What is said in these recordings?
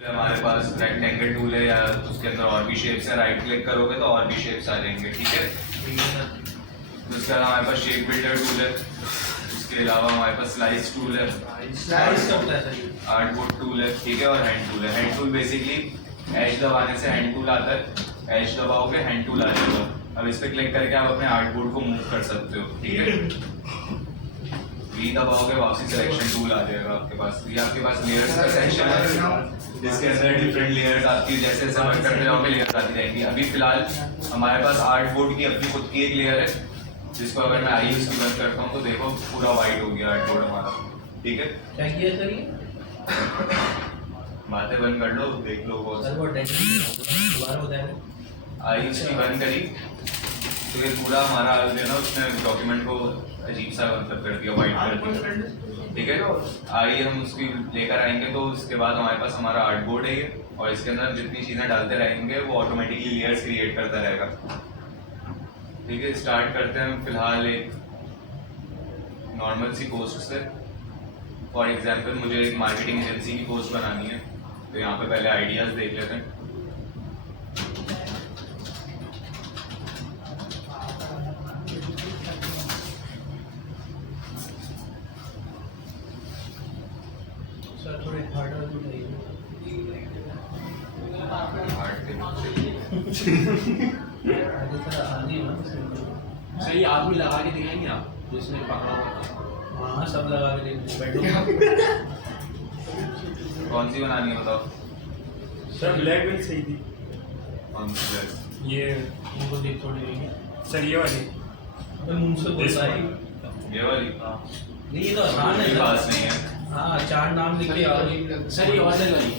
हमारे पास rectangle tool है या उसके अंदर और भी शेप्स है, राइट क्लिक करोगे तो और भी शेप्स आ जाएंगे। ठीक है, उसके अलावा हमारे पास शेप बिल्डर टूल है, उसके अलावा हमारे पास स्लाइस टूल है, आर्टबोर्ड टूल है, ठीक है, और हैंड टूल है। हैंड टूल बेसिकली एज दबाने से हैंड टूल आता है, एज दबाओगे हैंड टूल आ जाएगा। अब इस पर क्लिक करके आप अपने आर्टबोर्ड को मूव कर सकते हो। ठीक है, वी दबाओगे वापसी सिलेक्शन टूल आ जाएगा आपके पास। ये आपके पास लेयर्स का सेक्शन है जिसके अंदर डिफरेंट लेयर्स आती है, जैसे जैसे वर्क करते जाओगे लेयर्स आती जाएंगी। अभी फिलहाल हमारे पास आर्टबोर्ड की अपनी खुद की एक लेयर है जिसको अगर मैं आई उसकी बंद करता हूँ तो देखो पूरा वाइट हो गया आर्टबोर्ड हमारा। ठीक है, क्या किया सर ये? बातें बंद कर लो, देख लो बहुत सर वो दोबारा बताएं। आई उसकी बंद करी तो ये पूरा हमारा जो है ना उसने डॉक्यूमेंट को अजीब सा मतलब कर दिया, वाइट कर दिया। ठीक है, आई हम उसकी लेकर आएंगे तो उसके बाद हमारे पास हमारा आर्टबोर्ड है ये, और इसके अंदर जितनी चीज़ें डालते रहेंगे वो ऑटोमेटिकली लेयर्स क्रिएट करता रहेगा। ठीक है, स्टार्ट करते हैं फिलहाल एक नॉर्मल सी पोस्ट से। फॉर एग्जांपल मुझे एक मार्केटिंग एजेंसी की पोस्ट बनानी है, तो यहाँ पे पहले आइडियाज़ देख लेते हैं। थोड़े हार्ड सही आदमी लगा के दिखाएंगे आप जिसने पकड़ा हुआ। हाँ सब लगा के बैठो। कौन सी बनानी है बताओ? सर ब्लैक वाली सही थी। कौन सी ब्लैक? ये उनको देख थोड़ी सर ये वाली। अबे मुंह से बोलता है। ये वाली? नहीं ये तो आसान है। पास नहीं है। हाँ चार नाम लिख के आओ। सर ये वाले वाली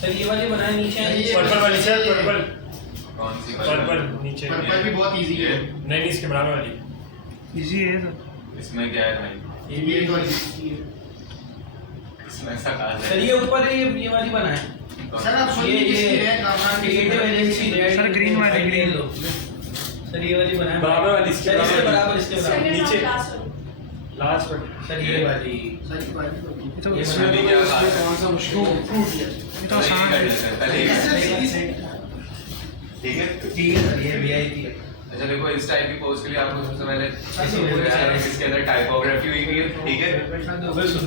सर ये वाले बनाए नीचे पर्पल वाली सर, पर्पल कौन सी पर्पल नीचे। पर्पल भी बहुत इजी है। नहीं इसके बराबर वाली इजी है सर। इसमें क्या है भाई? ये भी तो इजी है। इसमें ऐसा कहा सर जाए ये ऊपर ये वाली बनाए। सर आप सुनिए किसकी है कामरान की क्रिएटिव एजेंसी सर ग्रीन वाली ग्रीन लो। सर ये वाली बनाए बराबर वाली इसके बराबर इसके बराबर नीचे लास्ट वाली। सर ये वाली सर ये वाली तो इसमें भी क्या कहा है? कौन सा मुश्किल ये तो आसान है। ठीक है, ठीक है सर ये वीआईपी है। अच्छा देखो इस टाइप की पोस्ट के लिए आपको सबसे पहले इसके अंदर टाइपोग्राफी हुई हुई है। ठीक है,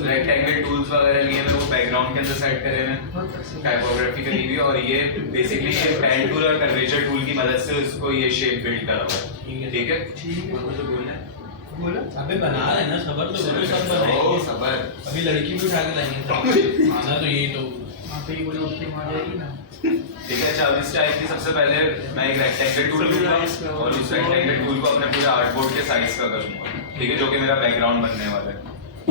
रेक्टेंगल टूल्स वगैरह लिए मैं वो बैकग्राउंड के अंदर सेट करे हैं, टाइपोग्राफी करी हुई है, और ये बेसिकली ये पेन टूल और कर्वेचर टूल की मदद से उसको ये शेप बिल्ड करा हुआ है। ठीक है, कुछ बोलना है? बोलो। अबे बना रहे ना सबर तो बोलो सब ओ बनाएंगे। सबर। अभी लड़की भी उठा के लाएंगे खाना तो यही तो वहाँ पे ही बोलो उसकी मार जाएगी ना। ठीक है, अच्छा अब इस टाइप की सबसे पहले मैं एक रेक्टेंगल टूल लूंगा और उस रेक्टेंगल टूल को अपने पूरे आर्टबोर्ड के साइज का करूंगा। ठीक है, जो कि मेरा बैकग्राउंड बनने वाला है।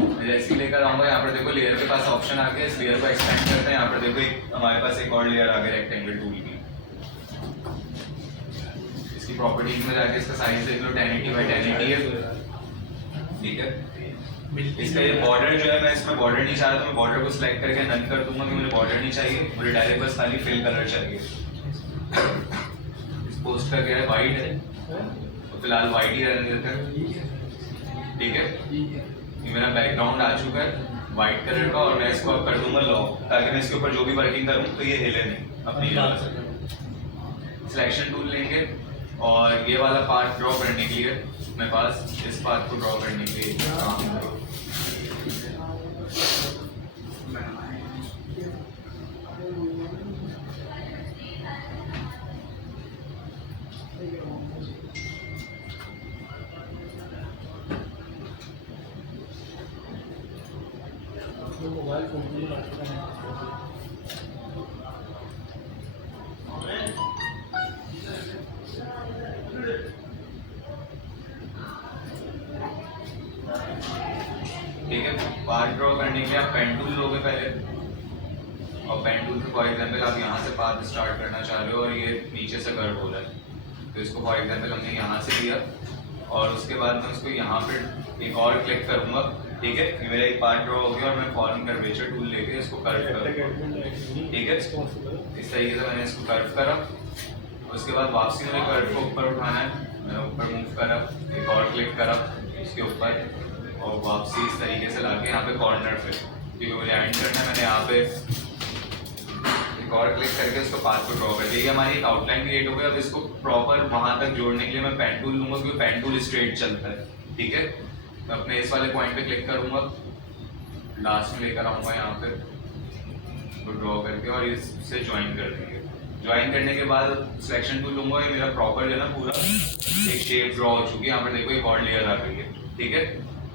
मैं जैसे ही लेकर आऊंगा यहाँ पर देखो लेयर के पास ऑप्शन आ गया, इस लेयर को एक्सपेंड करते हैं। यहाँ पर देखो हमारे पास एक और लेयर आ गया रेक्टेंगल टूल की। इसकी प्रॉपर्टीज में जाके इसका साइज देख लो, 1080 बाई 1080 है। ठीक है, इसका ये बॉर्डर जो है मैं इसमें बॉर्डर नहीं चाह रहा, तो मैं बॉर्डर को सिलेक्ट करके नन कर दूंगा कि मुझे बॉर्डर नहीं चाहिए, मुझे डायरेक्ट बस खाली फिल कलर चाहिए। इस पोस्ट का क्या है, वाइट है, तो फिलहाल वाइट ही रहने देते हैं। ठीक है, ये मेरा बैकग्राउंड आ चुका है वाइट कलर का, और मैं इसको अब कर दूंगा लॉक, ताकि मैं इसके ऊपर जो भी वर्किंग करूँ तो ये हिले नहीं अपनी जगह। सिलेक्शन टूल लेंगे और ये वाला पार्ट ड्रॉ करने के लिए मेरे पास इस पार्ट को ड्रॉ करने के लिए काम करो। मोबाइल फोन ठीक है, पार्ट ड्रॉ करने के लिए आप पेन टूल लोगे पहले, और पेन टूल से फॉर एग्जांपल आप यहाँ से पाथ स्टार्ट करना चाह रहे हो और ये नीचे से कर्व हो रहा है, तो इसको फॉर एग्जांपल हमने यहाँ से लिया और उसके बाद मैं उसको यहाँ पे एक और क्लिक करूँगा। ठीक है, ये मेरा एक पार्ट ड्रॉ हो गया और मैं फॉर्म कर्वेचर टूल लेके इसको कर्व करूँगा। ठीक है, इस तरीके से मैंने इसको कर्व करा, उसके बाद वापसी मुझे कर्व को ऊपर उठाना है, मैं ऊपर मूव करा, एक और क्लिक करा इसके ऊपर, और वापसी इस तरीके से लाके यहाँ पे कॉर्नर पे, क्योंकि मुझे एंड करना है, मैंने यहाँ पे और क्लिक करके उसको पाथ को ड्रॉ कर दिया। हमारी एक आउटलाइन क्रिएट हो गई। अब इसको प्रॉपर वहां तक जोड़ने के लिए मैं पेन टूल लूंगा क्योंकि पेन टूल स्ट्रेट चलता है, ठीक है। मैं अपने इस वाले पॉइंट पे क्लिक करूंगा, लास्ट में लेकर आऊंगा यहाँ पे तो ड्रॉ करके और इससे ज्वाइन कर देंगे। ज्वाइन करने के बाद सिलेक्शन टूल लूंगा, ये मेरा प्रॉपर जो है ना पूरा एक शेप ड्रॉ हो चुकी है। यहाँ पर देखो एक और लेयर आ गई है, ठीक है।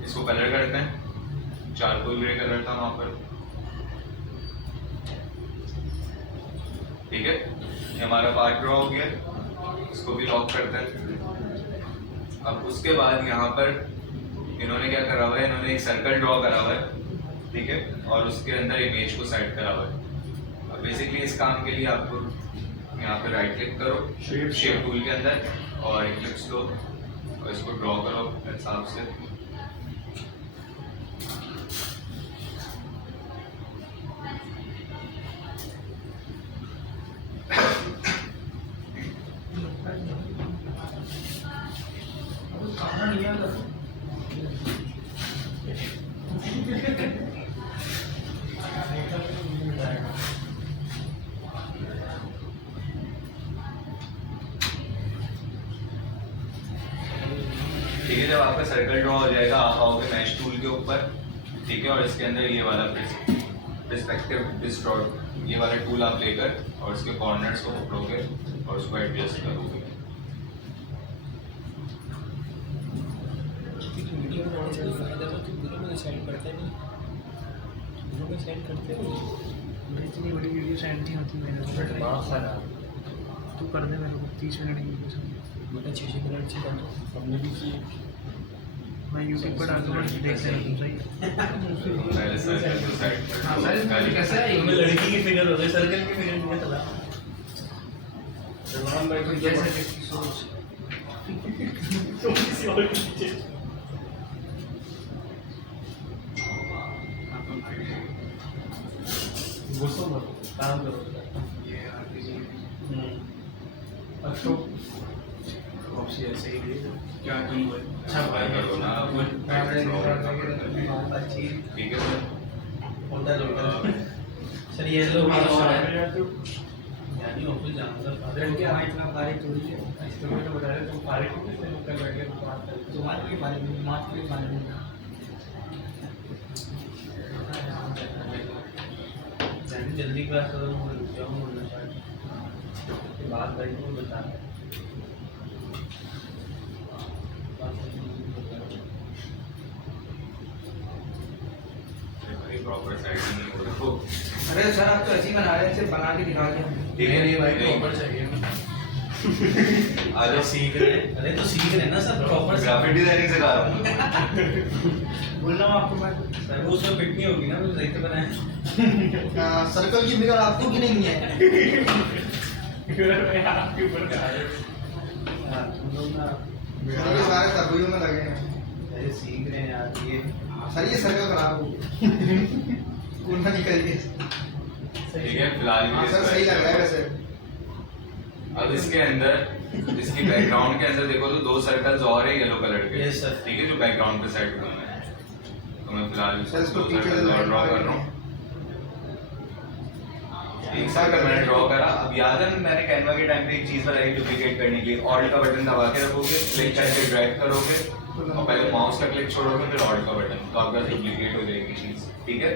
इसको कलर करते हैं, चारकोल ग्रे कलर था वहाँ पर, ठीक है। ये हमारा पार्ट ड्रॉ हो गया, इसको भी लॉक करते हैं। अब उसके बाद यहाँ पर इन्होंने क्या करा हुआ है, इन्होंने एक सर्कल ड्रॉ करा हुआ है, ठीक है, और उसके अंदर इमेज को सेट करा हुआ है। अब बेसिकली इस काम के लिए आपको यहाँ पे राइट क्लिक करो शेप टूल के अंदर और इक्लिप्स लो और इसको ड्रॉ करो अपने हिसाब से। खाना नहीं आता ठीक है, जब आपका सर्कल ड्रॉ हो जाएगा आप आओगे मैश टूल के ऊपर, ठीक है, और इसके अंदर ये वाला पर्सपेक्टिव डिस्टॉर्ट ये वाला टूल आप लेकर और इसके कॉर्नर्स को पकड़ोगे और उसको एडजस्ट करोगे। वीडियो बनाने से फायदा तो दोनों में सेंड करते नहीं, दोनों में सेंड करते नहीं। इतनी बड़ी वीडियो सेंड नहीं होती मेरे को। बहुत सारा तू कर दे मेरे को 30 मिनट की वीडियो सेंड। बेटा 6 मिनट से कर दो, हमने भी की। मैं यूट्यूब पर डाल दूँगा, देख लेना सही। पहले सर्कल को सेट हाँ, सर्कल कैसा है? तुम्हें लड़की की फिगर हो गई, सर्कल की फिगर नहीं चला। सलमान भाई को जैसा जैसे कि सोच तुम किसी और के पीछे गुस्सा मत काम करो। अशोक ऑप्शन ऐसे ही है क्या तुम अच्छा भाई करो ना, ठीक है सर। होता है सर ये लोग यानी ऑफिस जाना था फादर क्या हाँ इतना बारी थोड़ी है इसमें तो बता रहे तुम फारे को कर बैठ के बात कर तुम्हारे के बारे में मात के बारे में जल्दी क्लास खत्म हो रुक जाऊँ बोलना चाहिए बात भाई को बता प्रॉपर सेटिंग नहीं हो रहा। अरे सर आप तो ऐसे ही बना रहे हैं, सिर्फ बना के दिखा दिया ठीक है नहीं भाई नहीं। प्रॉपर चाहिए आज सीख रहे हैं, अरे तो सीख रहे हैं ना सर प्रॉपर ग्राफिक डिजाइनिंग सिखा रहा हूँ। बोल रहा हूँ आपको मैं सर वो उसमें फिट नहीं होगी ना वो सही से बनाए सर्कल की फिगर आपको की नहीं है आपके ऊपर का है तुम लोग ना ये सारे तबीयों में लगे हैं अरे सीख रहे हैं यार ये सर ये सर्कल खराब हो कौन सा निकल गया ठीक है, फिलहाल हाँ सर सही लग रहा है वैसे। अब इसके अंदर इसकी बैकग्राउंड के अंदर देखो तो 2 सर्कल्स और है येलो कलर के, Yes, sir. ठीक है, जो बैकग्राउंड पे सेट हुए हैं। तो मैं फिलहाल सर इसको 2 पीछे सर्कल्स और ड्रॉ कर रहा हूँ। एक सर्कल मैंने ड्रॉ करा। अब याद है मैंने कैनवा के टाइम पे एक चीज बताई डुप्लीकेट करने के लिए, ऑल्ट का बटन दबा के रखोगे, क्लिक करके ड्रैग करोगे और पहले माउस का क्लिक छोड़ोगे फिर ऑल्ट का बटन, तो आपका डुप्लीकेट हो जाएगी चीज, ठीक है।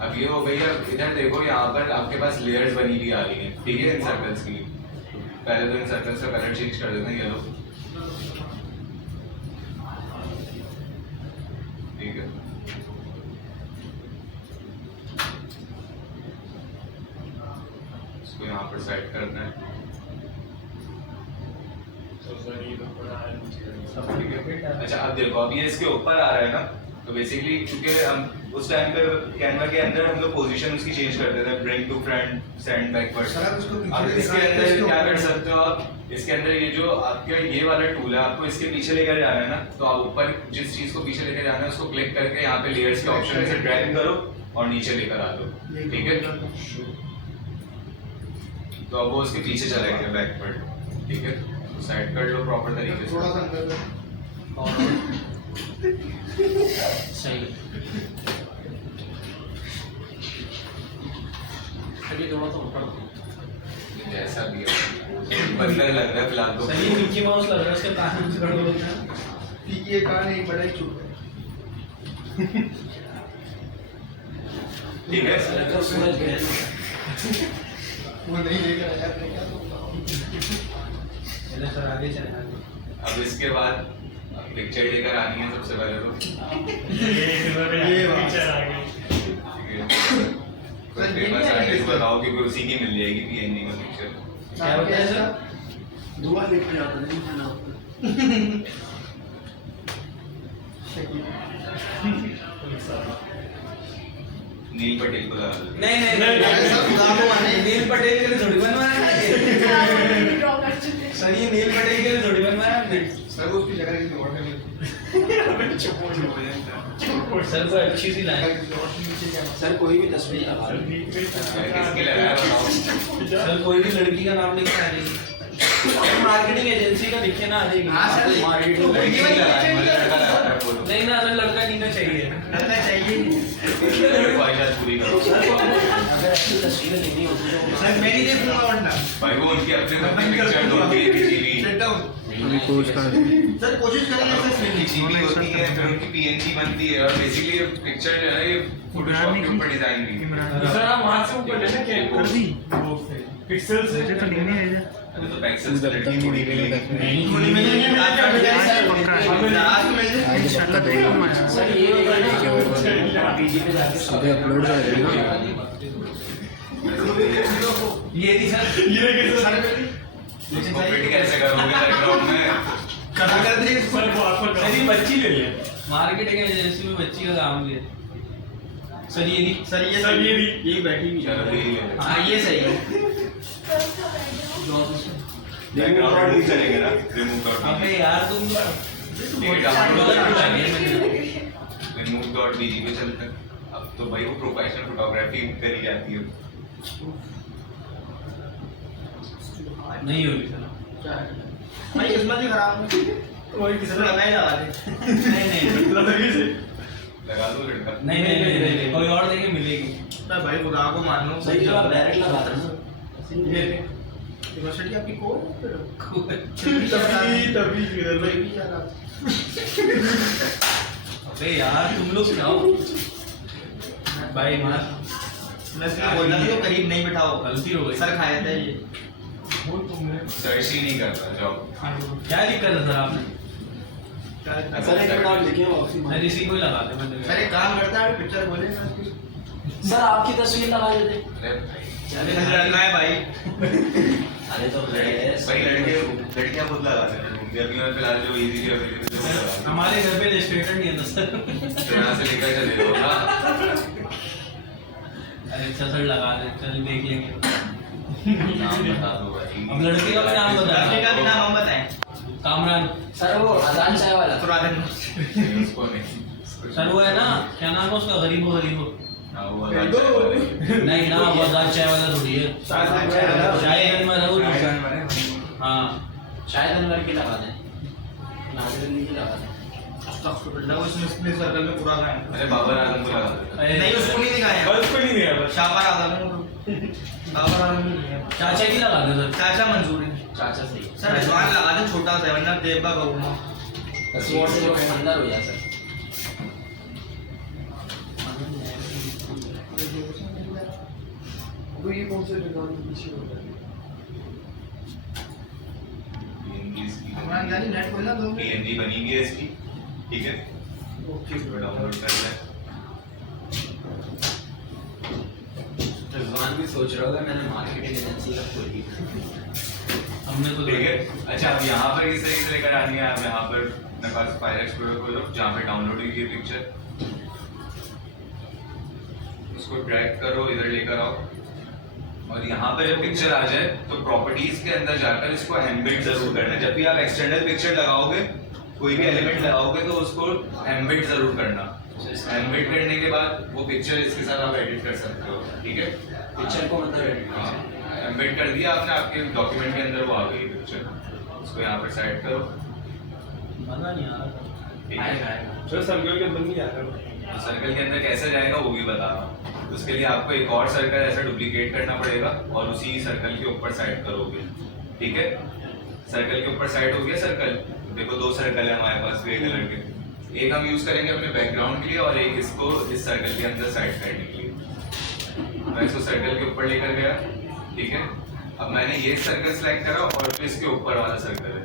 अब ये हो गई है। इधर देखो यहाँ पर आपके पास लेयर्स बनी हुई आ रही हैं, ठीक है, इन सर्कल्स की। पहले तो इन सर्कल्स का कलर चेंज कर देते हैं येलो, ठीक है। इसको यहाँ पर सेट करना है, ठीक है। अच्छा अब देखो, अब ये इसके ऊपर आ रहा है ना, तो बेसिकली क्योंकि हम उस टाइम पे कैनवा के अंदर हम लोग पोजीशन उसकी चेंज करते थे, bring to front, send backward. Sir आप इसको अब पीछे इसके दिखा अंदर इसके क्या कर ऊपर। सकते हो आप, इसके अंदर ये जो आपका ये वाला टूल है आपको इसके पीछे लेकर जाना है ना, तो आप ऊपर जिस चीज को पीछे लेकर जाना है उसको क्लिक करके यहाँ पे लेयर्स के ऑप्शन से ड्रैग करो और नीचे लेकर आ दो, ठीक है। तो अब वो उसके पीछे चला गया बैकवर्ड, ठीक है। तो सेट कर लो प्रॉपर तरीके से। थोड़ा सा अंदर सही कभी थोड़ा सा ऊपर जैसा भी है बंदर लग रहा है फिलहाल तो। सर ये मिकी माउस लग रहा है, उसके कान से खड़े होते हैं। पीके कान एक बड़ा ही चुप है। ठीक है अगर सूरज ग्रहण वो नहीं लेकर आया देखा तो चले सर आगे चले आगे। अब इसके बाद पिक्चर लेकर आनी है सबसे पहले तो। ये पिक्चर आ गई। कोई फेमस आर्टिस्ट बताओ कि कोई उसी की मिल जाएगी पीएनजी का पिक्चर। क्या होता है सर? दुआ लेके जाता नहीं खाना नील पटेल को लगा दो। नहीं नहीं नहीं, नहीं, नील पटेल के लिए थोड़ी बनवाया है ये। सर ये नील पटेल के लिए थोड़ी बनवाया है हमने। सर वो उसकी जगह किसी और ने मिली। सर कोई अच्छी सी लाइन। सर कोई भी तस्वीर लगा लो। किसकी लगाया बताओ। सर कोई भी लड़की का नाम लिखा है नहीं। मार्केटिंग एजेंसी का लिखे ना आ जाएगी। हाँ, सर। मार्केटिंग तो लड़की वही लगाया है, वही मुझे लड़का लगा रहा है बोलो। नहीं ना सर लड़का नहीं ना चाहिए। करना चाहिए। मेरी ख्वाहिशात पूरी करो। अगर ऐसी तस्वीरें लेनी होती तो सर मैं नहीं देखूंगा वरना। भाई वो उनकी अपने पिक्चर होती है किसी भी Sit down। सर कोशिश करेंगे सर फिल्म किसी भी होती है फिर उनकी पीएनजी बनती है और बेसिकली ये पिक्चर जो है ये फोटोशॉप के ऊपर डिजाइन हुई है। सर आप वहाँ से ऊपर लेना क्या कर दी पिक्सेल्स मुझे तो लेने है अभी तो पिक्सेल्स की लड़की थोड़ी भी लेगी। थोड़ी मिल जाएगी आज का मिल जाएगी सर आज मिल जाएगी का देगा सर ये पीजी पे जाके सब अपलोड कर देना ये नहीं सर। इसको फिट कैसे करोगे बैकग्राउंड में? करा कर दी सर वो आपको सर ये बच्ची ले लिया। मार्केटिंग एजेंसी में बच्ची का काम लिया। सर ये नहीं। सर ये सर ये भी ये बैठी हुई चलो है यही ले लो। हाँ ये सही है बैकग्राउंड रिमूव करेंगे ना रिमूव कर अबे यार तुम रिमूव डॉट बीजी पे चलते हैं। अब तो भाई वो प्रोफेशनल फोटोग्राफी करी जाती है। नहीं होगी सर। क्या है भाई किस्मत ही खराब है वही किसी सर लगा ही लगा दे नहीं नहीं लगी से लगा दो लड़का। नहीं नहीं नहीं नहीं कोई और देंगे मिलेगी। सर भाई खुदा को मान लो सही जगह डायरेक्ट लगा देना ये यूनिवर्सिटी आपकी कोड है फिर तभी किधर भाई भी यार अबे यार तुम लोग जाओ भाई मार मैं सिर्फ बोलना था तो करीब नहीं बिठाओ गलती हो गई। सर खाया था ये वो तुमने सर्च ही नहीं करता जाओ। क्या दिक्कत है सर आपने? सर एक नाम लिखे हो ऑफिस मैं इसी को ही लगा दे सर एक काम करता है पिक्चर बोले ना सर आपकी तस्वीर लगा देते अरे अरे लड़ना है भाई अरे तो भाई लड़कियां खुद लगाते हैं अभी मैं फिलहाल जो इजी है हमारे घर पे रजिस्ट्रेटर नहीं है तो सर। तो यहाँ से लेकर चले जाओ ना। अरे अच्छा सर लगा दे चल देख लेंगे। नाम बता दो भाई। अब लड़के का भी नाम लड़के का भी बता। नाम हम बताएं कामरान। सर वो अजान चाय वाला पुराने उसको नहीं सर वो है ना क्या नाम है उसका गरीबो गरीबो। हाँ, वो आजाद चाय वाले। नहीं ना वो आजाद चाय वाला थोड़ी है। चाय में रहो हाँ शायद अनवर की लगा दें नाजिर अली की लगा दें उसमें सर्कल में पुराना है अरे बाबर आलम को लगा दो। नहीं उसको नहीं दिखाया बस कोई नहीं दिया बस शाबार आदम शाबार आदम नहीं है चाचा की लगा दे सर। चाचा मंजूर है चाचा सही सर जवान लगा दे छोटा सा वरना देवबा कहूँगा तस्वीर से जो अंदर हो जाए सर ये कौन से दुकान के पीछे होता है इमरान जानी नेट खोलना दो पीएनजी बनी गई है इसकी ठीक है ओके डाउनलोड कर लें। रिजवान भी सोच रहा होगा मैंने मार्केटिंग एजेंसी का खोली हमने तो ठीक है अच्छा अब यहाँ पर किस तरीके से लेकर आनी है आप यहाँ पर मेरे पास फाइल एक्सप्लोरर खोलो जहाँ पे डाउनलोड हुई है पिक्चर उसको ड्रैग करो इधर लेकर आओ और यहाँ पर जब पिक्चर आ जाए तो प्रॉपर्टीज के अंदर जाकर इसको एम्बिट जरूर करना जब भी आप एक्सटर्नल पिक्चर लगाओगे कोई भी एलिमेंट लगाओगे तो उसको एम्बिट जरूर करना एम्बिट करने के बाद वो पिक्चर इसके साथ आप एडिट कर सकते हो ठीक है पिक्चर को मतलब हाँ एम्बिट कर दिया आपने आपके डॉक्यूमेंट के अंदर वो आ गई पिक्चर उसको यहाँ पर सेट करो मजा नहीं आ रहा। ठीक है सर सर्कल के अंदर नहीं आ रहा सर्कल के अंदर कैसे जाएगा वो भी बता रहा हूँ उसके लिए आपको एक और सर्कल ऐसा डुप्लीकेट करना पड़ेगा और उसी सर्कल के ऊपर साइड करोगे, ठीक है। सर्कल के ऊपर साइड हो गया सर्कल। देखो दो सर्कल है हमारे पास ग्रे कलर के, एक हम यूज करेंगे अपने बैकग्राउंड के लिए और एक इसको इस सर्कल के अंदर साइड करने के लिए। मैं इसको सर्कल के ऊपर लेकर गया, ठीक है। अब मैंने ये सर्कल सेलेक्ट करा और फिर इसके ऊपर वाला सर्कल है,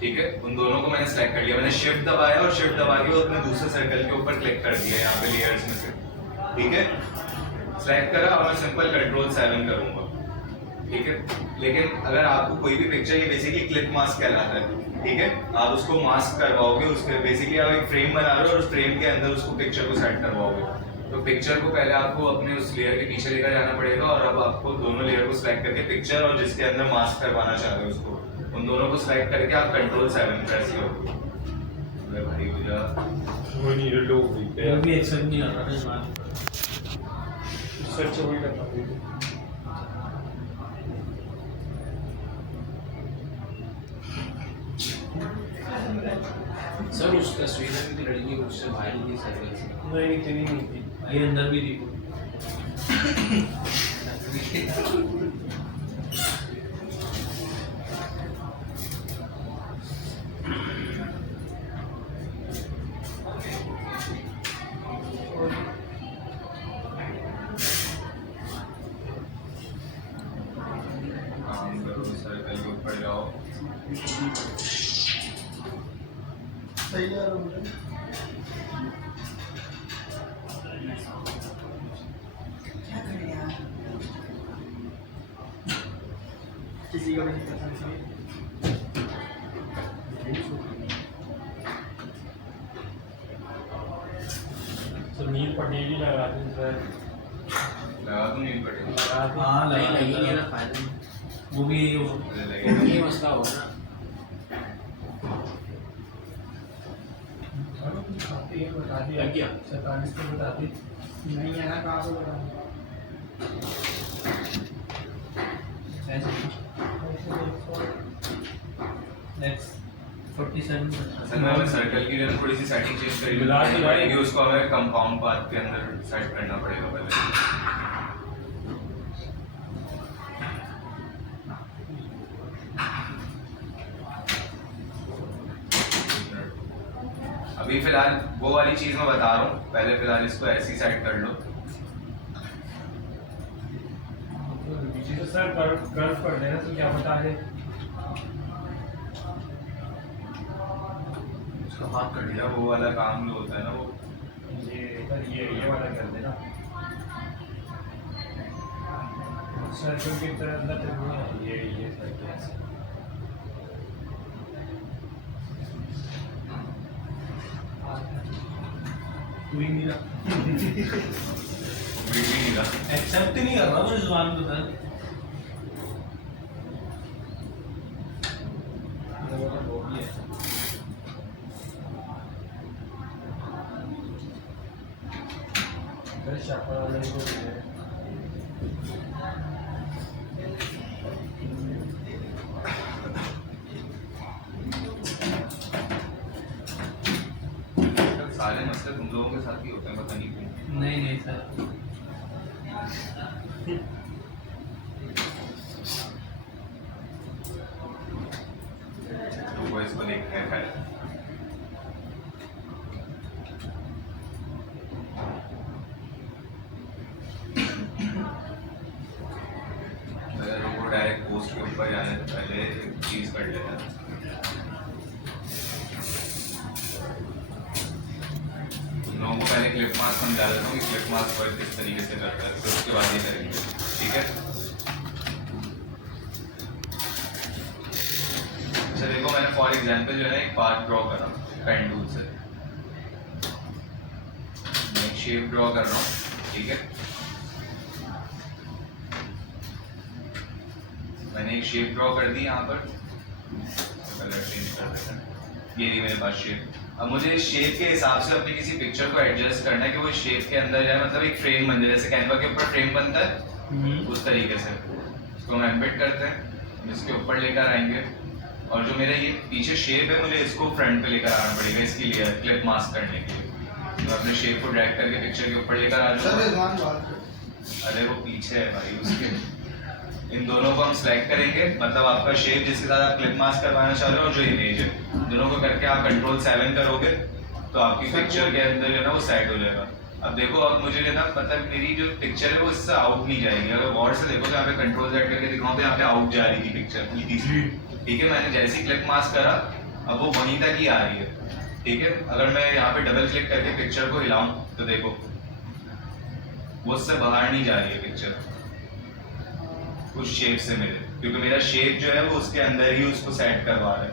ठीक है। उन दोनों को मैंने सेलेक्ट कर लिया, मैंने शिफ्ट दबाया और शिफ्ट दबा के अपने दूसरे सर्कल के ऊपर क्लिक कर दिया यहाँ पे लेयर्स में से, ठीक है। सेलेक्ट करा और मैं सिंपल कंट्रोल 7 करूंगा, ठीक है। लेकिन अगर आपको कोई भी पिक्चर, ये बेसिकली क्लिप मास्क कहलाता है, ठीक है। आप उसको मास्क करवाओगे, उसके बेसिकली आप एक फ्रेम बना रहे हो और उस फ्रेम के अंदर उसको पिक्चर को सेट करवाओगे। तो पिक्चर को पहले आपको अपने उस लेयर के पीछे लेकर जाना पड़ेगा और अब आपको दोनों लेयर को सिलेक्ट करके पिक्चर और जिसके अंदर मास्क करवाना चाह रहे हो उसको, उन दोनों को सिलेक्ट करके आप कंट्रोल 7 प्रेस करोगे। अबे भाई हो जा, वो नहीं ये लोग भी पे वो भी एक्सेप्ट नहीं आ रहा था इसमें। सर्च वही करना पड़ेगा। सर उस तस्वीर में भी लड़की उससे भाई की सर्कल से नहीं इतनी नहीं थी। ये अंदर भी देखो। काम करो, सर्कल के ऊपर जाओ, सही है यार मुझे। क्या करें यार, किसी को नहीं पता चाहिए। तो नील पटेल ही लगा दें सर। लगा दूं नहीं पड़ेगा, लगा दें। हाँ नहीं लगा लगेंगे ना फायदा नहीं। वो भी मुझे लगेगा। ये मसला होगा ना। बता दिया क्या? 47 को बता दी। नहीं है ना, कहाँ से बताऊँ। नेक्स्ट 47 असल में हमें सर्कल की जो थोड़ी सी सेटिंग चेंज मिला के करनी भाई। पड़ेगी, उसको हमें कंपाउंड पाथ के अंदर सेट करना पड़ेगा पहले। अभी फिलहाल वो वाली चीज मैं बता रहा हूँ, पहले फिलहाल इसको ऐसी सेट कर लो। तो सर कर्व कर देना तो क्या बता दे। उसको हाथ कर दिया, वो वाला काम जो होता है ना वो ये वाला कर देना। सर्कल की तरह अंदर तक नहीं है ये सर्कल ऐसे। कोई नहीं रहा, भी नहीं रहा। एक्सेप्ट ही नहीं कर रहा वो जुबान तो सर। वो भी है। सर शापा वाले को दे दे। सारे मसले तुम लोगों के साथ ही होते हैं, पता नहीं क्यों। नहीं नहीं सर, वो इसको देखते हैं पहले। अगर वो डायरेक्ट पोस्ट के ऊपर जाने से पहले एक चीज कर लेते हैं। तुम लोगों को पहले क्लिप मास्क समझा देता हूँ कि क्लिप मास्क वर्क किस तरीके से करता है, फिर उसके बाद ये करेंगे, ठीक है। अच्छा देखो, मैंने फॉर एग्जांपल जो है एक पाथ ड्रॉ करा पेन टूल से, मैं एक शेप ड्रॉ कर रहा हूँ, ठीक है। मैंने एक शेप ड्रॉ कर दी यहाँ पर, कलर चेंज कर देते हैं, ये रही मेरे पास शेप। अब मुझे इस शेप के हिसाब से अपनी किसी पिक्चर को एडजस्ट करना है कि वो शेप के अंदर जाए, मतलब एक फ्रेम बन जाए, जैसे कैनवा के ऊपर फ्रेम बनता है उस तरीके से। इसको हम एम्बेड करते हैं, इसके ऊपर लेकर आएंगे और जो मेरा ये पीछे शेप है मुझे इसको फ्रंट पे लेकर आना पड़ेगा इसकी लेयर क्लिप मास्क करने के लिए। तो अपने शेप को ड्रैग करके पिक्चर के ऊपर लेकर आ सर जाऊंगा। रिजवान बात कर। अरे वो पीछे है भाई उसके। इन दोनों को हम सेलेक्ट करेंगे, मतलब आपका शेप जिसके साथ आप क्लिप मास्क करवाना चाह रहे हो और जो इमेज है, दोनों को करके आप कंट्रोल 7 करोगे तो आपकी पिक्चर के अंदर जो है ना वो सेट हो जाएगा। अब देखो, अब मुझे जो ना मतलब मेरी जो पिक्चर है वो इससे आउट नहीं जाएगी। अगर गौर से देखो तो यहाँ पे कंट्रोल सेट करके दिखाऊं तो यहाँ पे आउट जा रही थी पिक्चर हल्की सी, ठीक है। मैंने जैसे ही क्लिप मास्क करा अब वो वहीं तक ही आ रही है, ठीक है। अगर मैं यहाँ पे डबल क्लिक करके पिक्चर को हिलाऊं तो देखो वो उससे बाहर नहीं जा रही है पिक्चर उस शेप से मेरे, क्योंकि मेरा शेप जो है वो उसके अंदर ही उसको सेट करवा रहा है,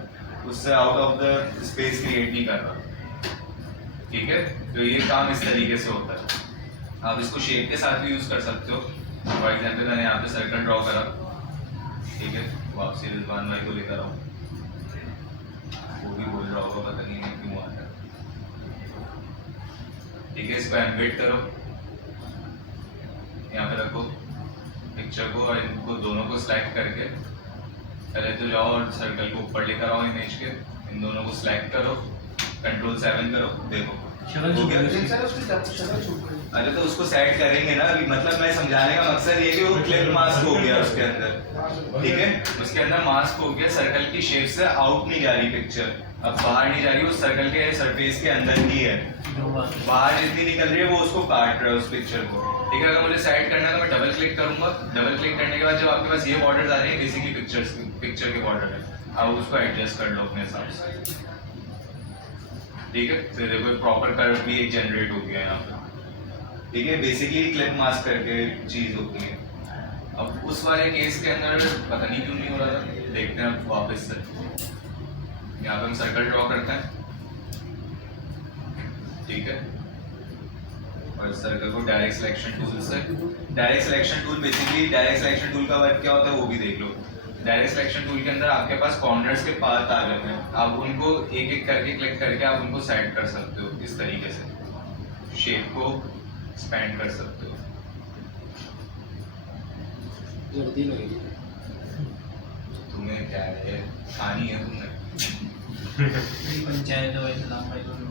उससे out of the space create नहीं कर रहा, ठीक है। तो ये काम इस तरीके से होता है। आप इसको शेप के साथ भी यूज कर सकते हो। फॉर एग्जांपल मैंने यहाँ पे सर्कल ड्रॉ करा, ठीक है, वापसी रिजवान भाई को लेकर आऊँ, वो भी बोल रहा होगा पता नहीं क्यों आता है, ठीक है। इसको एम्बेड करो, यहाँ पे रखो पिक्चर को और इनको दोनों को सिलेक्ट करके पहले तो जाओ और सर्कल को ऊपर लेकर आओ इमेज के, इन दोनों को सिलेक्ट करो, कंट्रोल 7 करो, देखो हो गया। अरे तो उसको सेट करेंगे ना अभी, मतलब मैं समझाने का मकसद ये कि वो क्लिप मास्क हो गया उसके अंदर, ठीक है। उसके अंदर मास्क हो गया, सर्कल की शेप से आउट नहीं जा रही पिक्चर, अब बाहर नहीं जा रही, उस सर्कल के सरफेस के अंदर ही है, बाहर जितनी निकल रही है वो उसको काट रहा है उस पिक्चर को, ठीक है। अगर मुझे सेट करना है तो मैं डबल क्लिक करूंगा, डबल क्लिक करने के बाद जब आपके पास ये बॉर्डर्स आ रहे हैं बेसिकली पिक्चर के बॉर्डर है, आप उसको एडजस्ट कर लो अपने हिसाब से, ठीक है। तो देखो प्रॉपर कर्व भी एक जनरेट हो गया यहाँ पे, ठीक है। बेसिकली क्लिप मास्क करके चीज होती है। अब उस वाले केस के अंदर पता नहीं क्यों नहीं हो रहा था, देखते हैं अब वापस से। यहाँ पे हम सर्कल ड्रॉ करते हैं, ठीक है, और सर्कल को डायरेक्ट सिलेक्शन टूल से, direct selection tool basically direct selection tool का वर्क क्या होता है वो भी देख लो। डायरेक्ट सिलेक्शन टूल के अंदर आपके पास कॉर्नर्स के पाथ आ जाते हैं, आप उनको एक एक करके क्लिक करके आप उनको सेट कर सकते हो, इस तरीके से शेप को एक्सपेंड कर सकते हो। जल्दी लगेगी तुम्हें क्या है, खानी है तुमने? पंचायत भाई सलाम भाई दोनों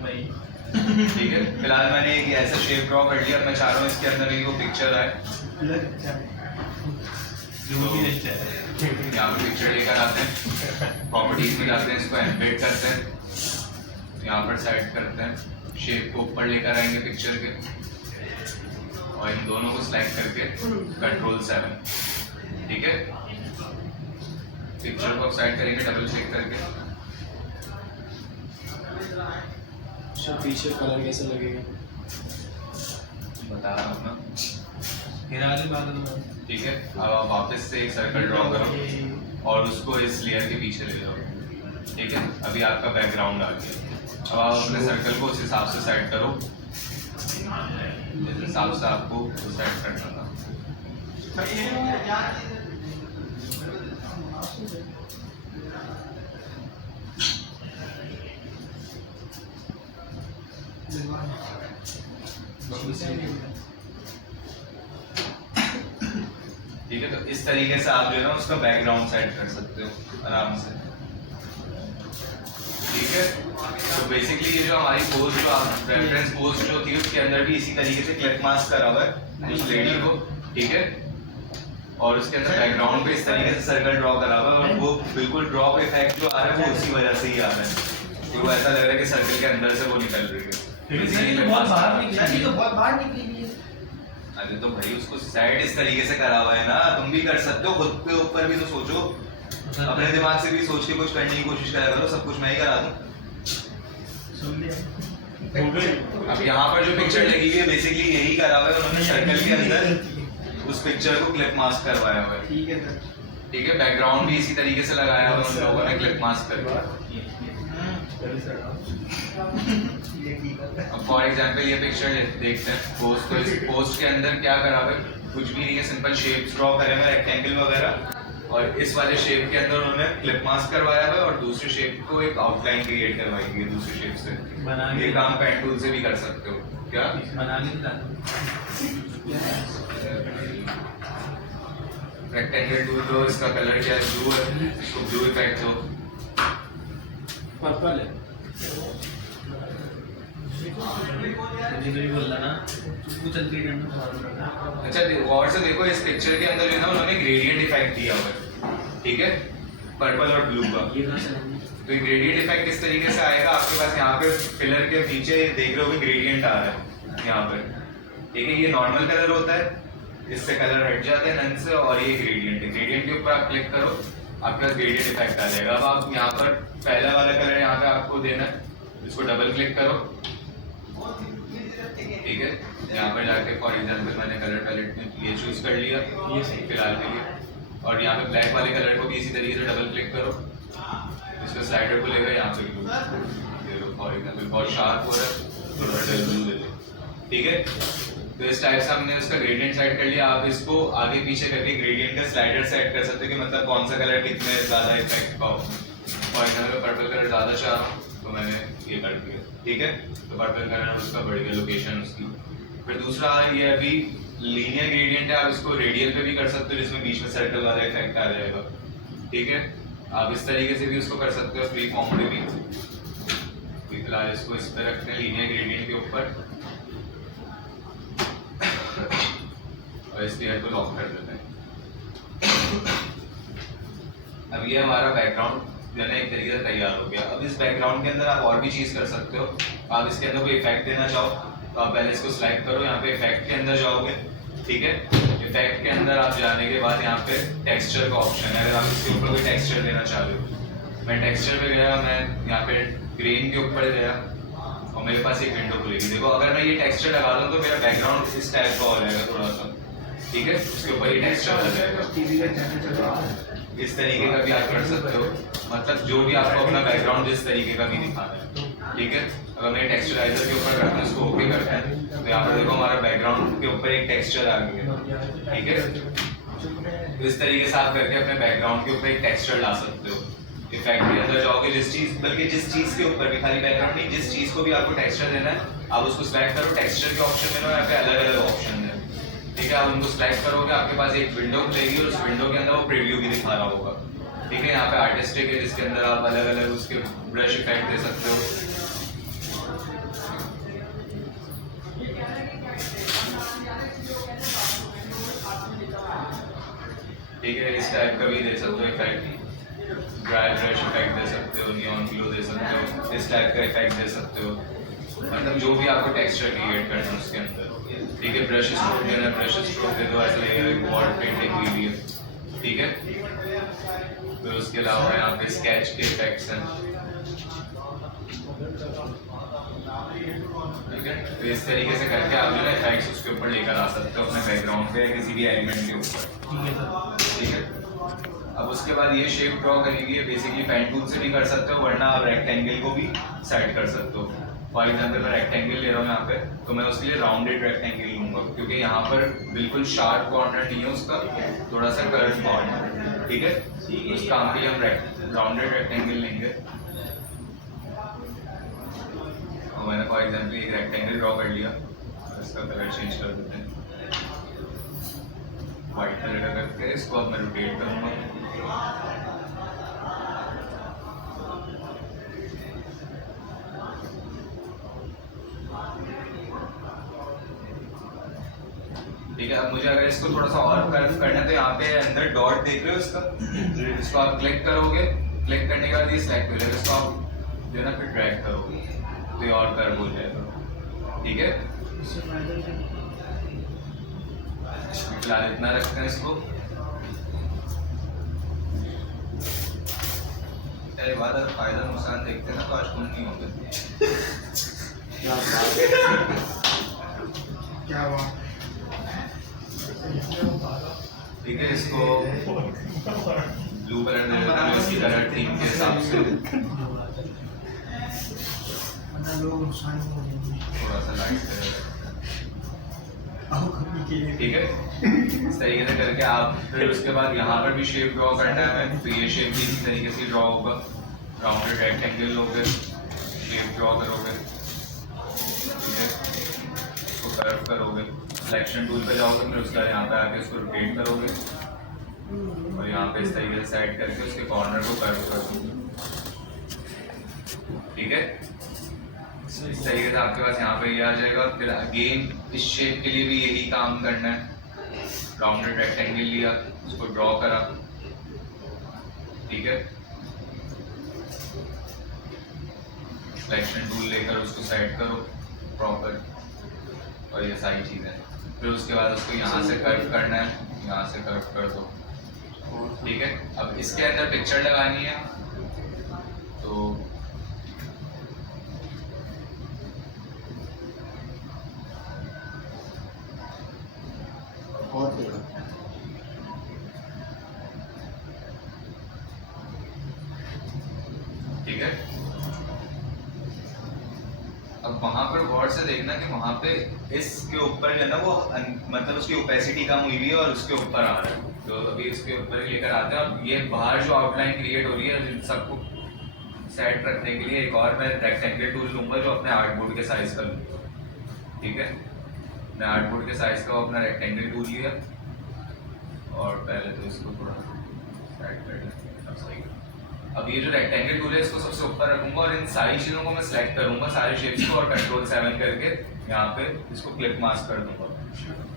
भाई, ठीक है। फिलहाल मैंने एक ऐसा शेप ड्रॉ कर लिया, मैं चाह रहा हूँ इसके अंदर एक वो पिक्चर आए, यहाँ पे पिक्चर लेकर आते हैं, प्रॉपर्टीज में जाते हैं, इसको एम्बेड करते हैं, यहाँ पर सेट करते हैं, शेप को ऊपर लेकर आएंगे पिक्चर के और इन दोनों को सिलेक्ट करके कंट्रोल 7, ठीक है। पिक्चर को सेट करेंगे डबल क्लिक करके, पीछे कलर कैसे लगेगा बता रहा हूँ ना, ठीक है। अब आप वापस से एक सर्कल ड्रॉ करो और उसको इस लेयर के पीछे ले जाओ, ठीक है। अभी आपका बैकग्राउंड आ गया, अब आप अपने सर्कल को उस हिसाब से सेट करो जिस हिसाब से आपको सेट करना था। ठीक है, तो इस तरीके से आप जो है ना उसका बैकग्राउंड सेट कर सकते हो आराम से, ठीक है। तो बेसिकली ये जो हमारी पोस्ट जो आप रेफरेंस पोस्ट जो थी उसके अंदर भी इसी तरीके से क्लिप मास्क करा हुआ है उस लेडी को, ठीक है। और उसके अंदर बैकग्राउंड पे इस तरीके से सर्कल ड्रॉ करा हुआ है और वो बिल्कुल ड्रॉप इफेक्ट जो आ रहा है वो उसी वजह से ही आ रहा है कि वो ऐसा लग रहा है कि सर्कल के अंदर से वो निकल रही है। अरे तो भाई उसको साइड इस तरीके से करा हुआ है ना, तुम भी कर सकते हो, खुद के ऊपर भी तो सोचो, अपने दिमाग से भी सोच के कुछ करने की कोशिश करा करो, सब कुछ मैं ही करा दूं। अब यहाँ पर जो पिक्चर लगी हुई है बेसिकली यही करा हुआ है उन्होंने, सर्कल के अंदर उस पिक्चर को क्लिप मास्क करवाया हुआ है, ठीक है सर, ठीक है। बैकग्राउंड भी इसी तरीके से लगाया हुआ है उन लोगों ने क्लिप मास्क करके। अब फॉर एग्जांपल ये पिक्चर देखते हैं, पोस्ट के अंदर क्या करा हुआ है, कुछ भी नहीं है, सिंपल शेप्स ड्रॉ करे हुए रेक्टेंगल वगैरह, और इस वाले शेप के अंदर उन्होंने क्लिप मास्क करवाया हुआ है और दूसरे शेप को एक आउटलाइन क्रिएट करवाई है दूसरे शेप से। ये काम पेन टूल से भी कर सकते हो क्या? रेक्टेंगल टूल लो, इसका कलर क्या है, ब्लू है, इसको ब्लू इफेक्ट दो, पर्पल है, मुझे भी बोल रहा ना कुछ इंग्रेडिएंट में फॉलो करना। अच्छा गौर से देखो इस पिक्चर के अंदर जो है ना उन्होंने ग्रेडियंट इफेक्ट दिया हुआ है, ठीक है, पर्पल और ब्लू का। ये कहाँ से लेंगे? तो ये ग्रेडियंट इफेक्ट किस तरीके से आएगा, आपके पास यहाँ पे पिलर के नीचे देख रहे हो ग्रेडियंट आ रहा है यहाँ पर, ठीक है। ये नॉर्मल कलर होता है, इससे कलर हट जाते हैं नन से, और ये ग्रेडियंट है। ग्रेडियंट के ऊपर आप क्लिक करो, आपके पास ग्रेडियंट इफेक्ट आ जाएगा। अब आप यहाँ पर पहला वाला कलर यहाँ पे आपको देना है, इसको डबल क्लिक करो, ठीक है। यहाँ पर जाके फॉर एग्जांपल मैंने कलर पैलेट में ये चूज कर लिया, ये सही फिलहाल के लिए। और यहाँ पे ब्लैक वाले कलर को भी इसी तरीके से डबल क्लिक करो, इसका स्लाइडर खुलेगा, यहाँ पे फॉर एग्जांपल बहुत शार्प हो रहा है, थोड़ा डल ब्लू दे दो, ठीक है। तो इस टाइप से हमने उसका ग्रेडियंट सेट कर लिया। आप इसको आगे पीछे करके ग्रेडियंट का स्लाइडर सेट कर सकते हो कि मतलब कौन सा कलर कितने ज्यादा इफेक्ट पाओ। फॉर एग्जांपल पर्पल कलर ज्यादा चाह रहा हूँ तो मैंने ये कर दिया, ठीक है। तो पर्पल कलर उसका बढ़ गया लोकेशन उसकी। फिर दूसरा ये अभी लीनियर ग्रेडियंट है, आप इसको रेडियल पे भी कर सकते हो जिसमें बीच में सर्कल वाला इफेक्ट आ जाएगा, ठीक है। आप इस तरीके से भी उसको कर सकते हो फ्री फॉर्म में भी। फिलहाल इसको इस तरह रखते हैं लीनियर ग्रेडियंट के ऊपर और इस लेयर को लॉक कर देते हैं। अब ये हमारा बैकग्राउंड जो है ना एक तरीके से तैयार हो गया। अब इस बैकग्राउंड के अंदर आप और भी चीज कर सकते हो। आप इसके अंदर कोई इफेक्ट देना चाहो तो आप पहले इसको सिलेक्ट करो, यहाँ पे इफेक्ट के अंदर जाओगे, ठीक है। इफेक्ट के अंदर आप जाने के बाद यहाँ पे टेक्सचर का ऑप्शन है, अगर आप इसके ऊपर कोई टेक्सचर देना चाह रहे हो। मैं टेक्सचर पे गया, मैं यहाँ पे ग्रेन के ऊपर गया और मेरे पास एक विंडो खुलेगी। देखो अगर मैं ये टेक्सचर लगा दूँ तो मेरा बैकग्राउंड इस टाइप का हो जाएगा थोड़ा सा, ठीक है। उसके ऊपर ये टेक्सचर लग जाएगा, टीवी का चैनल चल रहा है। इस तरीके का भी आप कर सकते हो, मतलब जो भी आपको अपना बैकग्राउंड जिस तरीके का भी दिखाना है, ठीक है। अगर मैं टेक्सचराइजर के ऊपर करता हूँ, इसको ओके करते हैं तो यहाँ पर देखो हमारा बैकग्राउंड के ऊपर एक टेक्सचर आ गया, ठीक है। तो इस तरीके से आप करके अपने बैकग्राउंड के ऊपर एक टेक्सचर ला सकते हो। इफेक्ट के अंदर जाओगे, जिस चीज बल्कि जिस चीज के ऊपर भी, खाली बैकग्राउंड नहीं, जिस चीज को भी आपको टेक्सचर देना है आप उसको सिलेक्ट करो। टेक्सचर के ऑप्शन में ना यहाँ पे अलग अलग ऑप्शन है, ठीक है। आप उनको सिलेक्ट करोगे, आपके पास एक विंडो खुलेगी और उस विंडो के अंदर वो प्रीव्यू भी दिखा रहा होगा, ठीक है। यहाँ पे आर्टिस्टिक है जिसके अंदर आप अलग अलग उसके ब्रश इफेक्ट दे सकते हो, ठीक है। इस टाइप का भी दे सकते हो इफेक्ट, ड्राई ब्रश इफेक्ट दे सकते हो, नियॉन ग्लो दे सकते हो, इस टाइप का इफेक्ट दे सकते हो, मतलब जो भी आपको टेक्सचर क्रिएट करना है उसके अंदर, ठीक है। ब्रश स्ट्रोक देना है, ब्रश स्ट्रोक दे दो, ऐसा लगेगा वॉल पेंटिंग हुई हुई है, ठीक है। फिर उसके अलावा यहाँ पे स्केच के इफेक्ट्स हैं, ठीक है। तो इस तरीके से करके आप जो है इफेक्ट्स उसके ऊपर लेकर आ सकते हो अपने बैकग्राउंड पे या किसी भी एलिमेंट के ऊपर, ठीक है। अब उसके बाद ये शेप ड्रॉ करने के लिए बेसिकली पेन टूल से भी कर सकते हो, वरना आप रेक्टेंगल को भी सेट कर सकते हो। फॉर एग्जांपल मैं रेक्टेंगल ले रहा हूँ यहाँ पे, तो मैं उसके लिए राउंडेड रेक्टेंगल लूंगा क्योंकि यहाँ पर बिल्कुल शार्प कॉर्नर नहीं है उसका, थोड़ा सा कर्व कॉर्नर, ठीक है। उस काम के लिए हम राउंडेड रेक्टेंगल लेंगे। और मैंने फॉर एग्जांपल एक रेक्टेंगल ड्रॉ कर लिया, इसका कलर चेंज कर देते हैं, व्हाइट कलर का करके इसको अब मैं रोटेट करूँगा, ठीक है। अब मुझे अगर इसको थोड़ा सा और कर्व करना है तो यहाँ पे अंदर डॉट देख रहे हो इसका, इसको आप क्लिक करोगे, क्लिक करने के बाद ये सिलेक्ट हो जाएगा, इसको आप जो है ना फिर ड्रैग करोगे तो ये और कर्व हो जाएगा, ठीक है। फिलहाल इतना रखते हैं इसको। अरे बाद अगर फायदा नुकसान देखते हैं ना तो आज तुम नहीं होंगे। क्या हुआ? ठीक है, इसको ब्लू कलर दे देता हूँ इसी कलर थीम के हिसाब से, थोड़ा सा लाइट ठीक है। इस तरीके से करके आप फिर उसके बाद यहाँ पर भी शेप ड्रॉ करना है, तो ये शेप भी इसी तरीके से ड्रॉ होगा। राउंडेड रेक्टेंगल लोगे, शेप ड्रॉ करोगे, ठीक है, इसको कर्व करोगे, सिलेक्शन टूल पे जाओगे, फिर उसका यहाँ पे आके इसको रोटेट करोगे और यहाँ पे इस तरीके से सेट करके उसके कॉर्नर को कर्व करोगे, ठीक है। इस तरीके से आपके पास यहाँ पे ये आ जाएगा। फिर अगेन इस शेप के लिए भी यही काम करना है। राउंडेड रेक्टेंगल लिया, उसको ड्रॉ करा, ठीक है। सिलेक्शन टूल लेकर उसको सेट करो प्रॉपर, और ये सारी चीज़ें। फिर उसके बाद उसको यहाँ से कर्व करना है, यहाँ से कर्व कर दो, ठीक है। अब इसके अंदर पिक्चर लगानी है, तो ठीक है। अब वहां पर गौर से देखना कि वहां पे इसके ऊपर जो है ना वो मतलब उसकी ओपेसिटी कम हुई हुई है और उसके ऊपर आ रहा है। तो अभी इसके ऊपर ही लेकर आते हैं, और ये बाहर जो आउटलाइन क्रिएट हो रही है इन सबको सेट रखने के लिए एक और मैं रेक्टेंगल टूल लूंगा जो अपने आर्टबोर्ड के साइज का लूंगा, ठीक है। मैं आर्टबोर्ड के साइज का अपना रेक्टेंगल टूल लिया, और पहले तो इसको थोड़ा सेट कर लें, अब सही। अब ये जो रेक्टेंगल टूल है इसको सबसे ऊपर रखूंगा, और इन सारी चीज़ों को मैं सिलेक्ट करूंगा, सारे शेप्स को, और कंट्रोल 7 करके यहाँ पे इसको क्लिक मास्क कर दूंगा,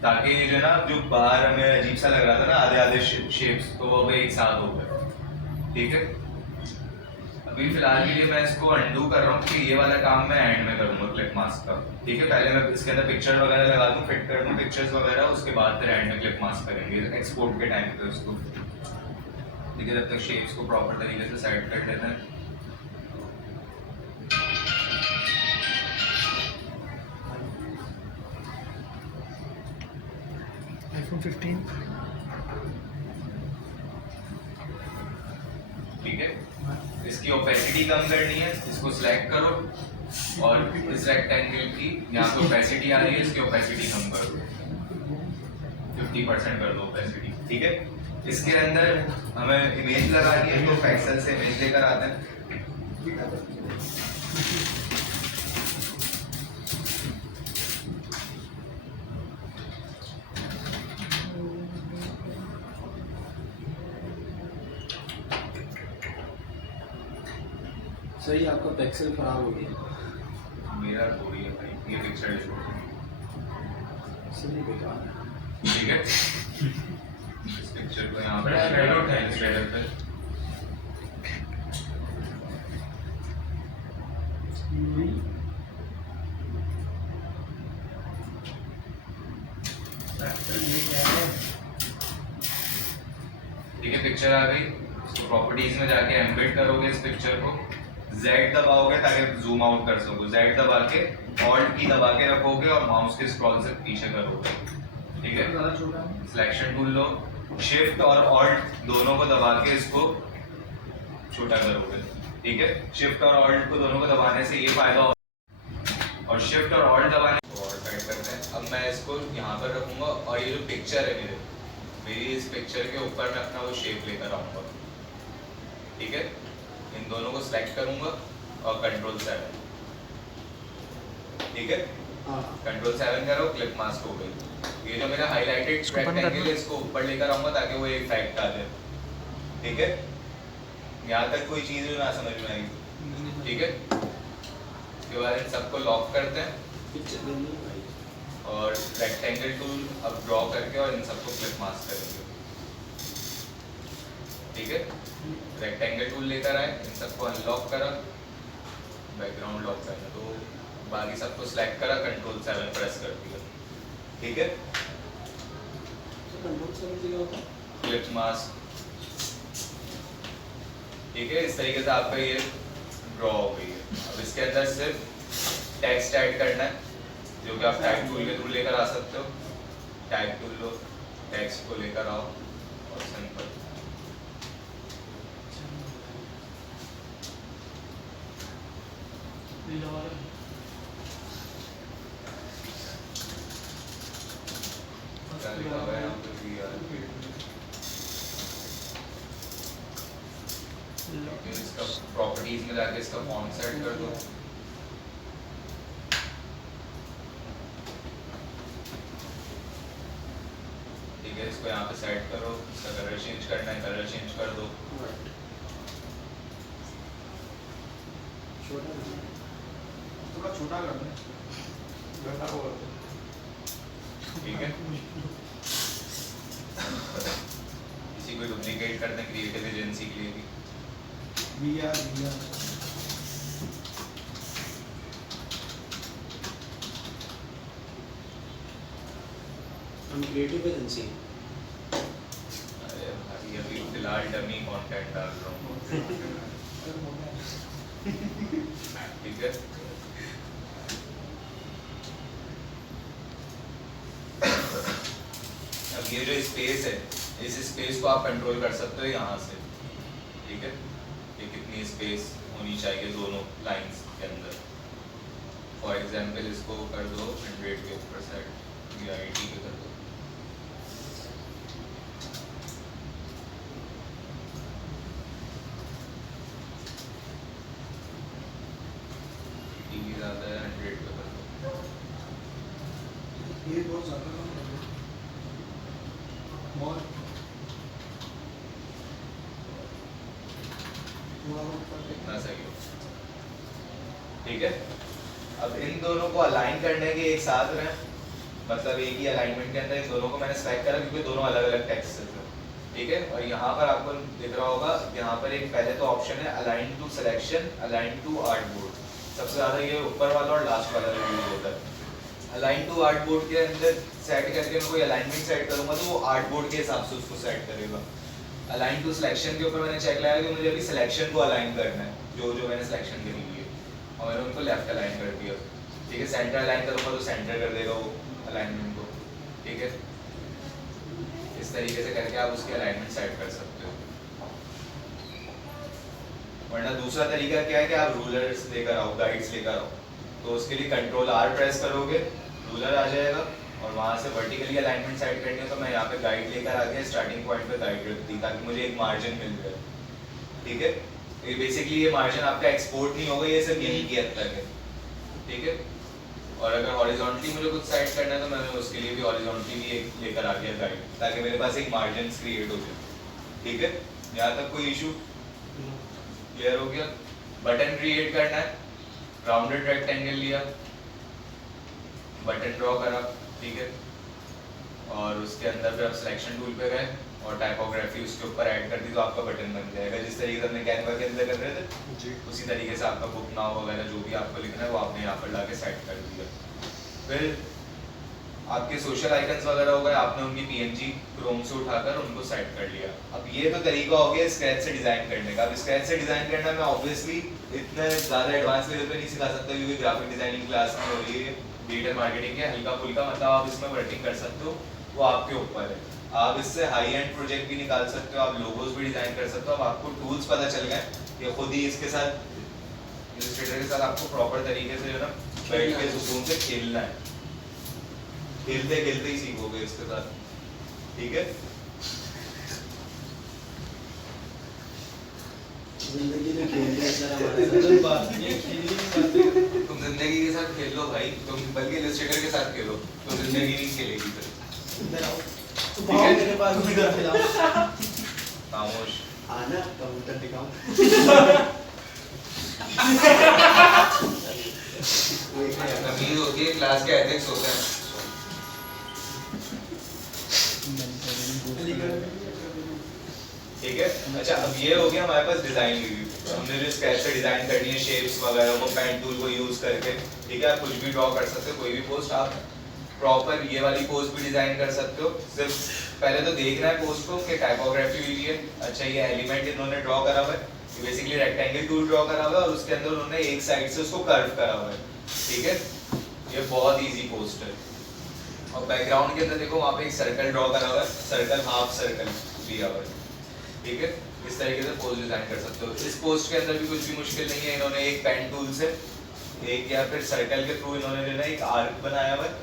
ताकि ये जो है ना जो बाहर हमें अजीब सा लग रहा था ना आधे आधे शेप्स, तो वो अब एक साथ हो गए, ठीक है। अभी फिलहाल के लिए मैं इसको अंडू कर रहा हूँ कि ये वाला काम मैं एंड में करूंगा क्लिक मास्क का, ठीक है। पहले मैं इसके अंदर पिक्चर वगैरह लगा दूँ, फिट कर दूँ पिक्चर्स वगैरह, उसके बाद फिर एंड में क्लिक मास्क करेंगे एक्सपोर्ट के टाइम पे उसको, ठीक है। जब तक शेप्स को प्रॉपर तरीके से सेट कर लेते हैं। iPhone 15 ठीक है। इसकी ओपेसिटी कम करनी है, इसको सिलेक्ट करो, और इस रेक्टेंगल की यहाँ पे ओपेसिटी आ रही है, इसकी ओपेसिटी कम कर दो, 50% कर दो ओपेसिटी, ठीक है। इसके अंदर हमें इमेज लगानी है, तो पिक्सल से इमेज लेकर आते हैं, सही, आपका पिक्सल खराब हो गया। मेरा थोड़ी है भाई, ये पिक्चर इसलिए बेकार है। ठीक है। इस पिक्चर को यहाँ पर Shadow है। इलस्ट्रेटर पे ठीक है, पिक्चर आ गई। इसको प्रॉपर्टीज में जाके एम्बेड करोगे इस पिक्चर को, Z दबाओगे ताकि जूम आउट कर सको, Z दबा के ऑल्ट की दबा के रखोगे और माउस के स्क्रॉल से पीछे करोगे, ठीक है। सिलेक्शन टूल लो, शिफ्ट और ऑल्ट दोनों को दबा के इसको छोटा करोगे, ठीक है। शिफ्ट और ऑल्ट को दोनों को दबाने से ये फायदा होगा, और शिफ्ट और ऑल्ट दबाने और टाइप करते हैं। अब मैं इसको यहाँ पर रखूंगा, और ये जो पिक्चर है मेरी इस पिक्चर के ऊपर मैं अपना वो शेप लेकर आऊंगा, ठीक है। इन दोनों को सिलेक्ट करूंगा और कंट्रोल 7, ठीक है। कंट्रोल 7 करो, क्लिक मास्क हो गई। ये जो मेरा हाईलाइटेड रेक्टेंगल है इसको ऊपर लेकर आऊंगा ताकि वो एक इफेक्ट आ जाए, ठीक है। यहाँ तक कोई चीज़ ना समझ में आई, ठीक है। इसके बाद इन सबको लॉक करते हैं, और रेक्टेंगल टूल अब ड्रॉ करके और इन सबको क्लिक मास्क करेंगे, ठीक है। रेक्टेंगल टूल लेकर आए, इन सबको अनलॉक करा, बैकग्राउंड लॉक करना, तो बाकी सबको सिलेक्ट करा, कंट्रोल 7 प्रेस कर दिया, ठीक है। क्लिक मास्क, ठीक है। इस तरीके से आपका ये ड्रॉ हो गई है। अब इसके अंदर सिर्फ टेक्स्ट ऐड करना है, जो कि आप टाइप टूल के थ्रू लेकर आ सकते हो। टाइप टूल लो, टेक्स्ट को लेकर आओ, और सिंपल क्या लिखा हुआ है यहाँ पे इसका प्रॉपर्टीज में जाके इसका फॉन्ट सेट कर दो, ठीक है। इसको यहाँ पे सेट करो, इसका कलर चेंज करना है, कलर चेंज कर दो, थोड़ा छोटा कर दें घटा हुआ ठीक है। किसी को डुप्लीकेट करना क्रिएटिव एजेंसी के लिए भी बिया हम क्रिएटिव एजेंसी अरे भाई अभी फिलहाल डमी कंटेंट डाल रहा हूँ ठीक है। अब ये जो स्पेस है इस स्पेस को आप कंट्रोल कर सकते हो यहाँ से, ठीक है। ये कितनी स्पेस होनी चाहिए दोनों लाइंस के अंदर। फॉर एग्जांपल इसको कर दो 100 के ऊपर सेट या 80 पे कर दो। टीवी ज़्यादा है 100 पे कर दो। ये बहुत ज़्यादा कम कर दो बहुत थोड़ा बहुत इतना सही हो, ठीक है। अब इन दोनों को अलाइन करने के एक साथ में मतलब एक ही अलाइनमेंट के अंदर इन दोनों को मैंने सेलेक्ट करा क्योंकि दोनों अलग अलग टेक्स्ट है, ठीक है। और यहाँ पर आपको दिख रहा होगा यहाँ पर एक पहले तो ऑप्शन है align to selection, align to artboard. सबसे ज़्यादा ये ऊपर वाला और लास्ट वाला यूज होता है। अलाइन टू आर्टबोर्ड के अंदर सेट करके मैं कोई अलाइनमेंट सेट करूँगा तो वो आर्टबोर्ड के हिसाब से उसको सेट करेगा। अलाइन टू सिलेक्शन के ऊपर मैंने चेक लगाया कि मुझे अभी सिलेक्शन को अलाइन करना है, जो जो मैंने सिलेक्शन करी हुई है और मैंने उनको लेफ्ट अलाइन कर दिया, ठीक है। सेंटर अलाइन करूँगा तो सेंटर कर देगा वो अलाइनमेंट को, ठीक है। इस तरीके से करके आप उसकी अलाइनमेंट सेट कर सकते हो। वरना दूसरा तरीका क्या है कि आप रूलर्स लेकर आओ, गाइड्स लेकर आओ, तो उसके लिए कंट्रोल R प्रेस करोगे, रूलर आ जाएगा और वहाँ से वर्टिकली अलाइनमेंट सेट करनी है तो मैं यहाँ पे गाइड लेकर आ गया, स्टार्टिंग पॉइंट पे गाइड रख दी ताकि मुझे एक मार्जिन मिल जाए, ठीक है। ये बेसिकली ये मार्जिन आपका एक्सपोर्ट नहीं होगा, ये सिर्फ यहीं की हद तक है, ठीक है। और अगर हॉरिजॉन्टली मुझे कुछ साइड करना है तो मैंने उसके लिए भी हॉरिजॉन्टली भी एक लेकर आ गया गाइड ताकि मेरे पास एक मार्जिन क्रिएट हो जाए, ठीक है। यहाँ तक कोई इशू क्लियर हो गया। बटन क्रिएट करना है, राउंडेड रेक्टेंगल लिया, बटन ड्रॉ करा, ठीक है। और उसके अंदर फिर आप सिलेक्शन टूल पे गए और टाइपोग्राफी उसके ऊपर ऐड कर दी तो आपका बटन बन जाएगा। जिस तरीके से हमने कैनवा के अंदर कर रहे थे उसी तरीके से आपका बुक नाउ वगैरह जो भी आपको लिखना है वो आपने यहाँ पर लाके सेट कर दिया। फिर आपके सोशल आइकन्स वगैरह हो गए, आपने उनकी PNG क्रोम से उठाकर उनको सेट कर लिया। अब ये तो तरीका हो गया स्क्रैच से डिज़ाइन करने का। अब स्क्रैच से डिज़ाइन करना मैं ऑब्वियसली इतने ज़्यादा एडवांस लेवल पे नहीं सिखा सकता क्योंकि ग्राफिक डिजाइनिंग क्लास में हो रही है, डिजिटल मार्केटिंग है, हल्का फुल्का मतलब आप इसमें वर्किंग कर सकते हो, वो आपके ऊपर है। आप इससे हाई एंड प्रोजेक्ट भी निकाल सकते हो, आप लोगोस भी डिज़ाइन कर सकते हो। अब आपको टूल्स पता चल गए कि खुद ही इसके साथ इलस्ट्रेटर के साथ आपको प्रॉपर तरीके से जो है ना बैठ के सुकून से खेलना है, खेलते खेलते ही सीखोगे इसके साथ, ठीक है। जिंदगी में खेल रहे सर हमारे तुम जिंदगी के साथ खेल लो भाई, तुम बल्कि इलस्ट्रेटर के साथ खेलो तो जिंदगी नहीं खेलेगी फिर। मेरे पास भी कर खिलाओ खामोश आना कंप्यूटर दिखाओ तमीज होती है, क्लास के एथिक्स होते हैं। ठीक है। अच्छा अब ये हो गया हमारे पास डिजाइन रिव्यू। हमने जो स्केच से डिजाइन करनी है शेप्स वगैरह वो पेन टूल को यूज करके, ठीक है। आप कुछ भी ड्रॉ कर सकते हो, कोई भी पोस्ट आप प्रॉपर ये वाली पोस्ट भी डिजाइन कर सकते हो। सिर्फ पहले तो देखना है पोस्ट को कि टाइपोग्राफी हुई है, अच्छा ये एलिमेंट इन्होंने ड्रॉ करा हुआ है, ये बेसिकली रेक्टेंगल टूल ड्रॉ करा हुआ है और उसके अंदर उन्होंने एक साइड से उसको कर्व करा हुआ है, ठीक है। ये बहुत इजी पोस्ट है। और बैकग्राउंड के अंदर देखो वहाँ पे एक सर्कल ड्रॉ करा हुआ है, सर्कल हाफ सर्कल दिया हुआ है, ठीक है। इस तरीके से पोस्ट डिजाइन कर सकते हो। इस पोस्ट के अंदर भी कुछ भी मुश्किल नहीं है, इन्होंने एक पेन टूल से एक या फिर सर्कल के थ्रू इन्होंने जो है एक आर्क बनाया हुआ है,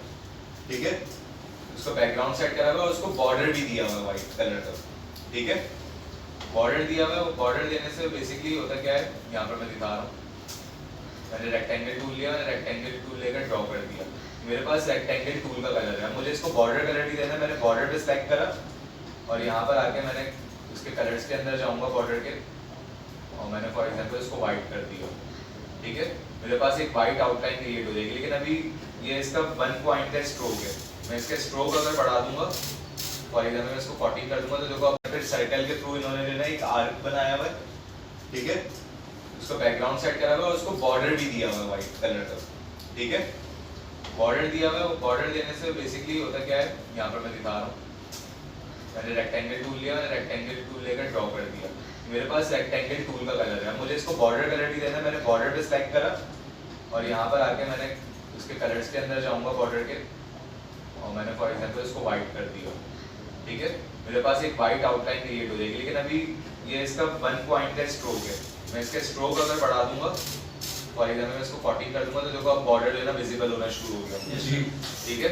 ठीक है। उसको बैकग्राउंड सेट करा हुआ है और उसको बॉर्डर भी दिया हुआ है व्हाइट कलर का, ठीक है। बॉर्डर दिया हुआ है, वो बॉर्डर देने से बेसिकली होता क्या है, यहाँ पर मैं दिखा रहा हूँ। मैंने रेक्टेंगल टूल लिया, मैंने रेक्टेंगल टूल लेकर ड्रॉ कर दिया। मेरे पास रेक्टेंगल टूल का कलर है, मुझे इसको बॉर्डर कलर भी देना है। मैंने बॉर्डर पे सेलेक्ट करा और यहाँ पर आके मैंने उसके कलर्स के अंदर जाऊँगा बॉर्डर के और मैंने फॉर एग्जांपल इसको वाइट कर दिया, ठीक है। मेरे पास एक वाइट आउटलाइन क्रिएट हो जाएगी, लेकिन अभी ये इसका 1 पॉइंट का स्ट्रोक है। मैं इसका स्ट्रोक अगर बढ़ा दूंगा, फॉर एग्जाम्पल मैं इसको 14 कर दूंगा, तो देखो अब फिर सर्कल के थ्रू इन्होंने जो है एक आर्क बनाया हुआ है, ठीक है, उसको बैकग्राउंड सेट करा हुआ है और उसको बॉर्डर भी दिया हुआ है वाइट कलर का, ठीक है, बॉर्डर दिया हुआ है। बॉर्डर देने से बेसिकली होता क्या है, यहाँ पर मैं दिखा रहा हूँ, मैंने रेक्टेंगल टूल लिया, मैंने रेक्टेंगल टूल लेकर ड्रॉ कर दिया, मेरे पास रेक्टेंगल टूल का कलर है, मुझे इसको बॉर्डर कलर भी देना है, मैंने बॉर्डर पे सिलेक्ट करा और यहाँ पर आके मैंने उसके कलर्स के अंदर जाऊँगा बॉर्डर के, और मैंने फॉर एग्जांपल इसको वाइट कर दिया, ठीक है, मेरे पास एक वाइट आउटलाइन क्रिएट हो जाएगी, लेकिन अभी ये इसका 1 पॉइंट का स्ट्रोक है। मैं इसका स्ट्रोक अगर बढ़ा दूंगा, फॉर एग्जांपल मैं इसको 14 कर दूंगा, तो देखो अब बॉर्डर जो है ना विजिबल होना शुरू हो गया, ठीक है।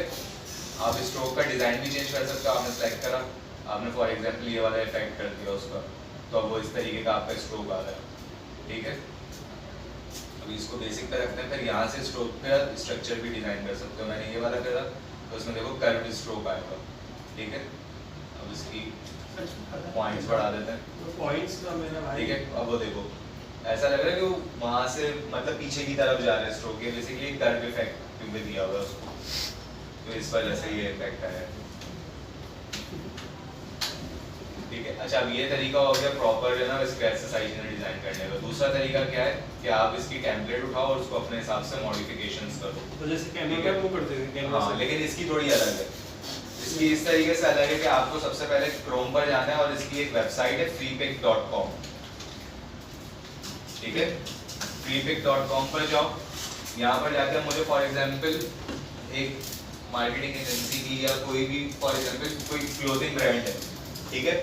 आप स्ट्रोक का डिजाइन भी चेंज कर सकते हो, आपने सेलेक्ट करा, आपने फॉर एग्जांपल ये वाला इफेक्ट कर दिया उसका, तो अब वो इस तरीके का आपका स्ट्रोक आ रहा है, ठीक है। अभी इसको बेसिक पे रखते हैं, फिर यहाँ से स्ट्रोक पे स्ट्रक्चर भी डिजाइन कर सकते हो। मैंने ये वाला करा तो उसमें देखो कर्व स्ट्रोक आएगा, ठीक है। अब इसकी पॉइंट्स बढ़ा देते हैं, पॉइंट्स का मेरा भाई ठीक है। अब वो देखो ऐसा लग रहा है कि वो वहाँ से मतलब पीछे की तरफ जा रहा है स्ट्रोक, ये बेसिकली कर्व इफेक्ट क्योंकि दिया हुआ है उसको, तो इस वजह से ये इफेक्ट आया है, ठीक है। अच्छा, अब ये तरीका हो गया प्रॉपर है ना स्क्रैच से साइज में डिजाइन करने का। दूसरा तरीका क्या है कि आप इसकी टेम्पलेट उठाओ और उसको अपने हिसाब से मॉडिफिकेशंस करो, तो जैसे कैमरा पे वो कर देंगे कैमरा हाँ, से। लेकिन इसकी थोड़ी अलग है। इसकी इस तरीके से अलग है कि आपको सबसे पहले क्रोम पर जाना है और इसकी एक वेबसाइट है freepik.com, ठीक है। freepik.com पर जाओ, यहाँ पर जाकर मुझे फॉर एग्जांपल एक मार्केटिंग एजेंसी की या कोई भी फॉर एग्जांपल कोई क्लोथिंग ब्रांड है, ठीक है,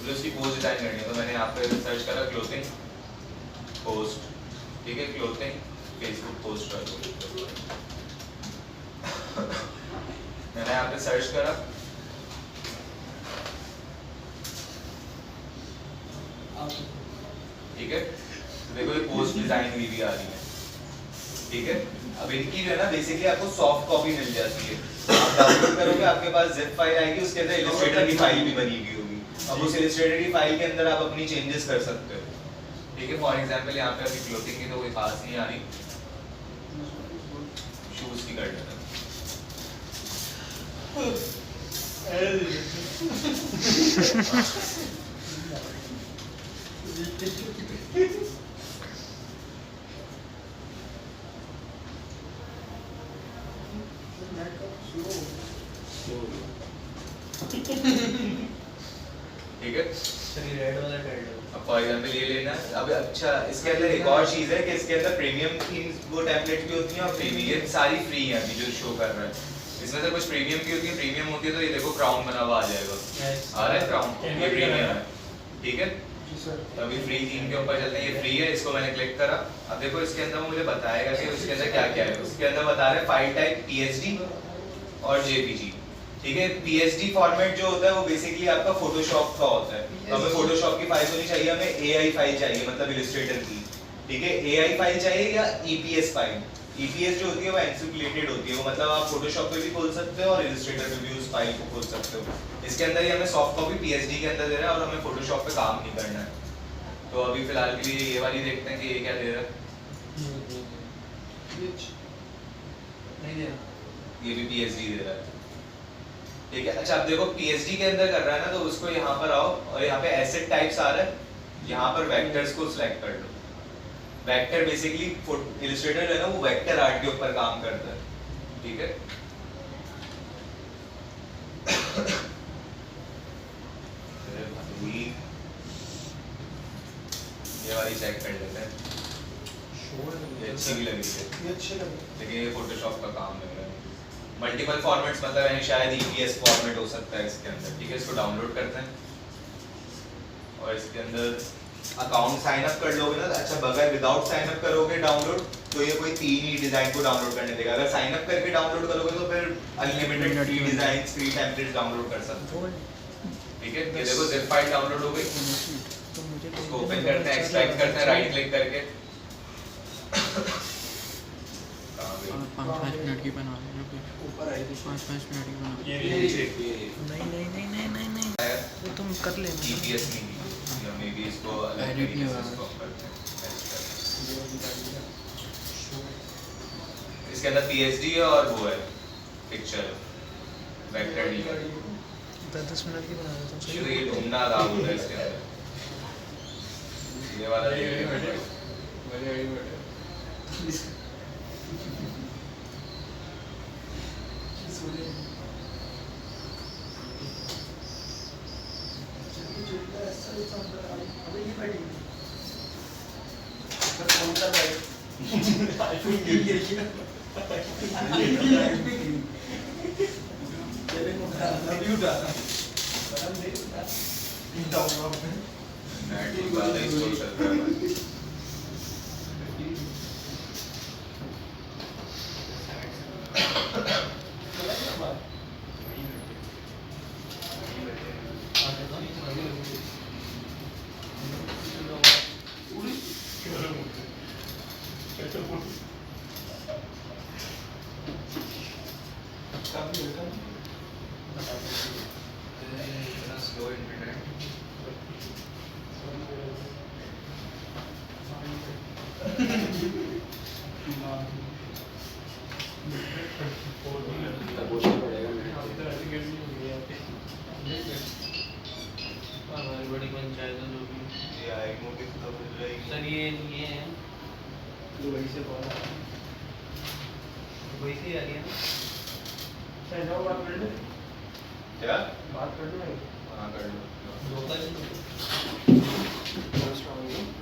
मुझे उसकी पोस्ट डिजाइन करनी है, तो मैंने यहाँ पे सर्च करा क्लोथिंग पोस्ट, ठीक है, क्लोथिंग फेसबुक पोस्ट कर दो, मैंने यहाँ पे सर्च करा, ठीक है, तो देखो ये पोस्ट डिजाइन हुई भी आ रही है, ठीक है। अब इनकी जो है ना बेसिकली आपको सॉफ्ट कॉपी मिल जाती है, आप डाउनलोड करोगे आपके पास जिप फाइल आएगी, उसके अंदर इलस्ट्रेटर की फाइल भी बनी हुई होगी। अब उस इलस्ट्रेटर की फाइल के अंदर आप अपनी चेंजेस कर सकते हो, ठीक है। फॉर एग्जांपल यहाँ पे अभी क्लोथिंग की तो कोई खास नहीं आ रही, शूज की कर लेते हैं, ठीक है। चलिए रेड वाला कर लो। अब फॉर एग्जांपल ये लेना है। अब अच्छा इसके अंदर एक और चीज है कि इसके अंदर प्रीमियम की वो टेम्पलेट भी होती हैं और फ्री भी, ये सारी फ्री है अभी जो शो कर रहा है। इसमें से कुछ प्रीमियम की होती है, प्रीमियम होती है तो ये देखो क्राउन बना हुआ आ जाएगा, आ रहा है क्राउन, ये प्रीमियम है, ठीक है। तो अभी फ्री थीम के ऊपर चलते हैं, ये फ्री है, इसको मैंने क्लिक करा। अब देखो इसके अंदर मुझे बताएगा कि उसके अंदर क्या क्या है। उसके अंदर बता रहा है फाइल टाइप PSD और JPG, ठीक है। PSD फॉर्मेट जो होता है वो बेसिकली आपका फोटोशॉप का होता है, तो हमें फोटोशॉप की फाइल तो नहीं चाहिए, हमें AI फाइल चाहिए, मतलब इलस्ट्रेटर की, ठीक है। AI फाइल चाहिए या EPS फाइल। EPS जो होती है वो एनकैप्सुलेटेड होती है, वो मतलब आप फोटोशॉप पे भी खोल सकते हो और इलस्ट्रेटर पे भी उस फाइल को खोल सकते हो। इसके अंदर ही हमें सॉफ्ट कॉपी PSD के अंदर दे रहा है और हमें फोटोशॉप पे काम नहीं करना है। तो अभी फिलहाल के लिए ये वाली देखते हैं कि ये क्या दे रहा है। नहीं दे रहा, ये भी PSD दे रहा है, ठीक है। अच्छा अब देखो PSD के अंदर कर रहा है ना, तो उसको यहाँ पर आओ और यहाँ पे एसेट टाइप्स आ रहा है, यहाँ पर वेक्टर्स को सिलेक्ट कर लो। वेक्टर बेसिकली इलस्ट्रेटर है ना वो वेक्टर आर्ट के ऊपर काम करता है, ठीक है। ये वाली चेक कर लेते हैं, ये अच्छी भी लगी है, ये अच्छे लगे। लेकिन ये फोटोशॉप का काम लग रहा है। मल्टीपल फॉर्मेट्स मतलब यानी शायद EPS फॉर्मेट हो सकता है इसके अंदर, ठीक है। इसको डाउनलोड करते हैं और इसके अंदर अकाउंट साइन अप कर लोगे ना, अच्छा बगैर विदाउट साइन अप करोगे डाउनलोड तो ये कोई 3 ही डिजाइन को डाउनलोड करने देगा। अगर साइन अप करके डाउनलोड करोगे तो फिर unlimited free design, free templates download कर सकते हो, ठीक है। ये देखो जिप फाइल डाउनलोड हो गई, इसको ओपन करते हैं, एक्सट्रैक्ट करते हैं राइट क्लिक करके। 5-5 मिनट की बना लेना फिर, ऊपर आई थी 5-5 मिनट की बना ये ये नहीं वो तुम कर लेना। EPS नहीं दी, मे बी इसको अलग Edit तरीके नहीं से होगा। इसको हम करते हैं। इसके अंदर पीएचडी है और वो है पिक्चर वेक्टर डी है। 10 मिनट की बना देता हूँ मुझे तो ये ढूंढना था होता इसके अंदर ये वाला नेट की बात है इसको चल रहा है इतना स्लो इंटरनेट हमारी बड़ी पंचायत है जो भी ये आई नोटिस तो मिल रही सर ये है वही से बोला वही से आ रही है ना सर जाओ बात कर लो क्या बात कर लो हाँ कर लो लोकल स्ट्रॉन्ग